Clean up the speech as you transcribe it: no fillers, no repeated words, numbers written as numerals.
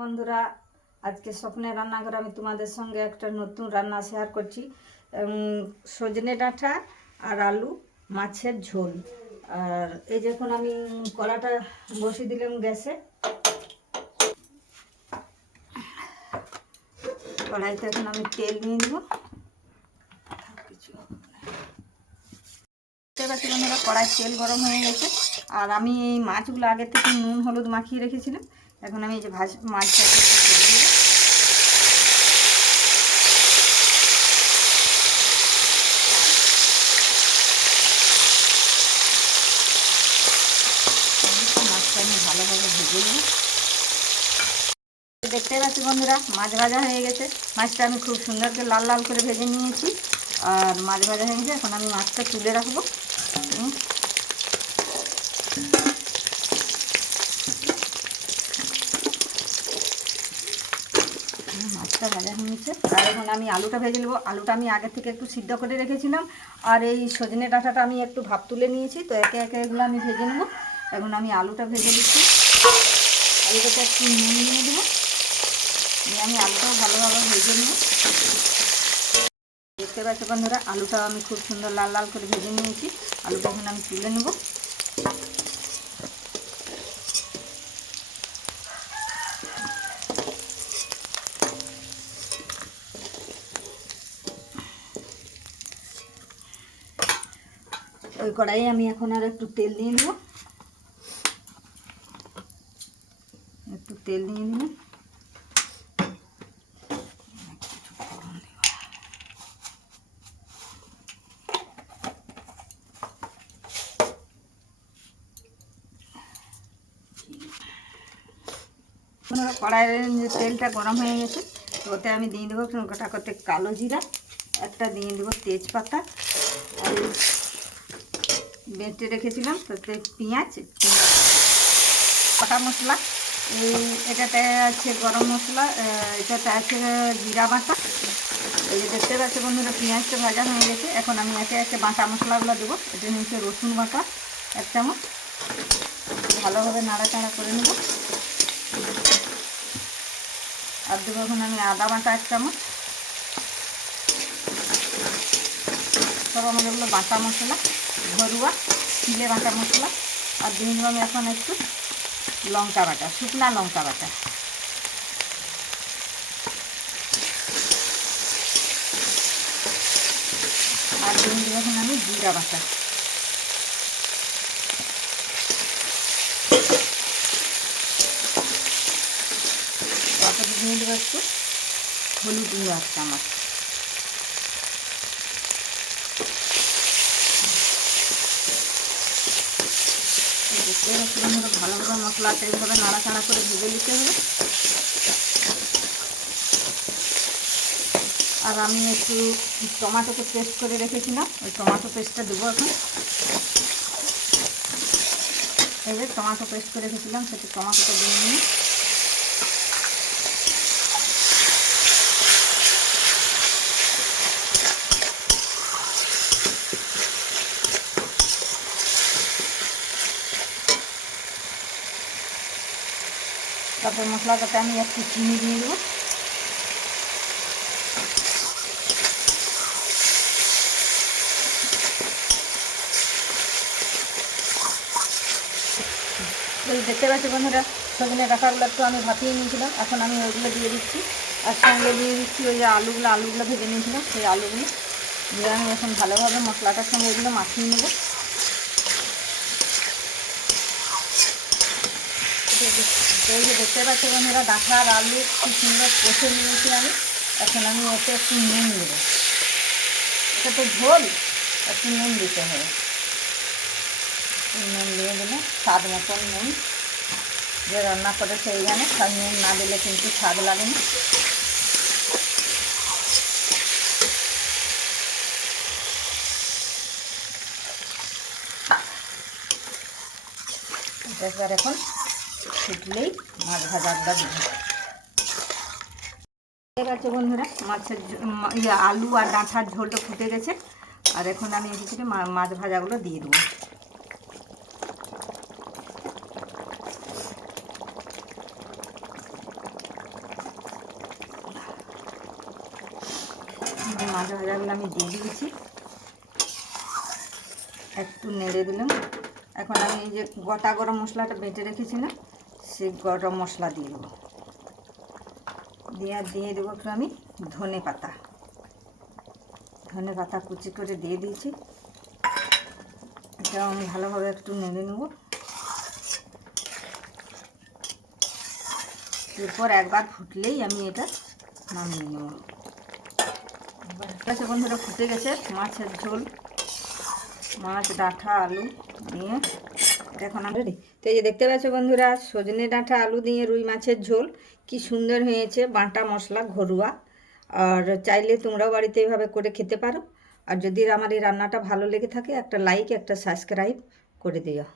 বন্ধুরা, আজকে স্বপ্নের রান্নাঘরে আমি তোমাদের সঙ্গে একটা নতুন রান্না শেয়ার করছি। সজনে ডাঁটা আর আলু মাছের ঝোল। আর এই যখন আমি কড়াটা বসিয়ে দিলাম গ্যাসে, কড়াইতে এখন আমি তেল নিয়ে নেব। বন্ধুরা, কড়াইয়ের তেল গরম হয়ে গেছে। আর আমি এই মাছগুলো আগে থেকে নুন হলুদ মাখিয়ে রেখেছিলাম। এখন আমি এই যে মাছটা আমি ভালোভাবে ভেজে নেব। দেখতে পাচ্ছি বন্ধুরা, মাছ ভাজা হয়ে গেছে। মাছটা আমি খুব সুন্দর করে লাল লাল করে ভেজে নিয়েছি। আর মাছ ভাজা হয়ে গেছে। এখন আমি মাছটা তুলে রাখবো। মাছটা ভাজা হয়ে গেছে। আর এখন আমি আলুটা ভেজে নেবো। আলুটা আমি আগে থেকে একটু সিদ্ধ করে রেখেছিলাম। আর এই সজনে ডাঁটাটা আমি একটু ভাপ তুলে নিয়েছি, তো একে একে এগুলো আমি ভেজে নেবো। এখন আমি আলুটা ভেজে দিচ্ছি। আলুটাতে একটু নুন দিয়ে দেবো। আমি আলুটাও ভালোভাবে ভেজে নেব। দেখতে পাচ্ছি বন্ধুরা, আলুটাও আমি খুব সুন্দর লাল লাল করে ভেজে নিয়েছি। আলুটা এখন আমি তুলে নেব। ওই কড়াইয়ে আমি এখন আর একটু তেল দিয়ে নেব। একটু তেল দিয়ে নেব। কড়াইয়ের তেলটা গরম হয়ে গেছে, তো ওতে আমি দিয়ে দেবো গোটা করতে কালো জিরা, একটা দিয়ে দেবো তেজপাতা, আর বেটে রেখেছিলাম তাতে পেঁয়াজ, গোটা মশলা, এটাতে আছে গরম মশলা, এটাতে আছে জিরা বাটা। এই যে দেখতে পাচ্ছি বন্ধুরা, পেঁয়াজটা ভাজা হয়ে গেছে। এখন আমি একে একে বাটা মশলাগুলো দেবো। এটা নিচে রসুন বাটা 1 চামচ, ভালোভাবে নাড়াচাড়া করে নেব। আর দেবো এখন আমি আদা বাটা 1 চামচ। সব আমার এগুলো বাটা মশলা, ঘরোয়া চিলে বাটা মশলা। আর দিয়ে দেবো আমি এখন একটু লঙ্কা বাটা, শুকনা লঙ্কা বাটা। আর দিয়ে দেবো এখন আমি জিরা বাটা। তারপরে দিয়ে দেবো একটু হলুদ গুঁড়ো 1 চামচ। দেখতে পাচ্ছি বন্ধুরা, ভালোভাবে মশলাটা এইভাবে নাড়াচাড়া করে ভেজে নিতে হবে। আর আমি একটু টমেটোকে পেস্ট করে রেখেছিলাম, ওই টমেটো পেস্টটা দেবো এখন। এই যে টমেটো পেস্ট করে রেখেছিলাম, সেটা টমেটোটা দিয়ে নিই। তারপর মশলাটাতে আমি একটু চিনি দিয়ে দেবো। দেখতে পাচ্ছি বন্ধুরা, সজনে ডাঁটাগুলো একটু আমি ভাপিয়ে নিয়েছিলাম। এখন আমি ওইগুলো দিয়ে দিচ্ছি। আর সঙ্গে দিয়ে দিচ্ছি ওই যে আলুগুলো ভেজে নিয়েছিলাম, সেই আলুগুলো দিয়ে আমি এখন ভালোভাবে মশলাটার সঙ্গে ওইগুলো মাখিয়ে নেব। এই যে দেখতে পাচ্ছি বন্ধুরা, ডাঁটা আর আলু খুব সুন্দর কষে নিয়েছি আমি। এখন আমি ওতে একটু নুন দেবো। এটা তো ঝোল, একটু নুন দিতে হবে। নুন দিয়ে দিলে স্বাদ মতন নুন, যে রান্না করে সেই জানে, তাই নুন না দিলে কিন্তু স্বাদ লাগে না। এবার এখন ফুটলেই মাছ ভাজাটা দিব। ঠিক আছে বন্ধুরা, মাছের আলু আর ডাঁটার ঝোলটা ফুটে গেছে। আর এখন আমি এসেছি মাছ ভাজাগুলো দিয়ে দেবো। মাছ ভাজাগুলো আমি দিয়ে দিয়েছি, একটু নেড়ে দিলাম। এখন আমি এই যে গোটা গরম মশলাটা বেটে রেখেছি না, সেই গরম মশলা দিয়ে দেবো। দিয়ে দেবো একটু আমি ধনে পাতা কুচি করে দিয়ে দিয়েছি। এটা আমি ভালোভাবে একটু নেড়ে নেব। এরপর একবার ফুটলেই আমি এটা নামিয়ে নেব। আচ্ছা বন্ধুরা, ফুটে গেছে মাছের ঝোল, মাছ ডাঁটা আলু দিয়ে। এখন আমি রেডি। তো এই যে দেখতে পাচ্ছ বন্ধুরা, সজনে ডাঁটা আলু দিয়ে রুই মাছের ঝোল কি সুন্দর হয়েছে, বাটা মশলা ঘরোয়া। আর চাইলে তোমরাও বাড়িতে এইভাবে করে খেতে পারো। আর যদি আমার এই রান্নাটা ভালো লেগে থাকে, একটা লাইক একটা সাবস্ক্রাইব করে দিও।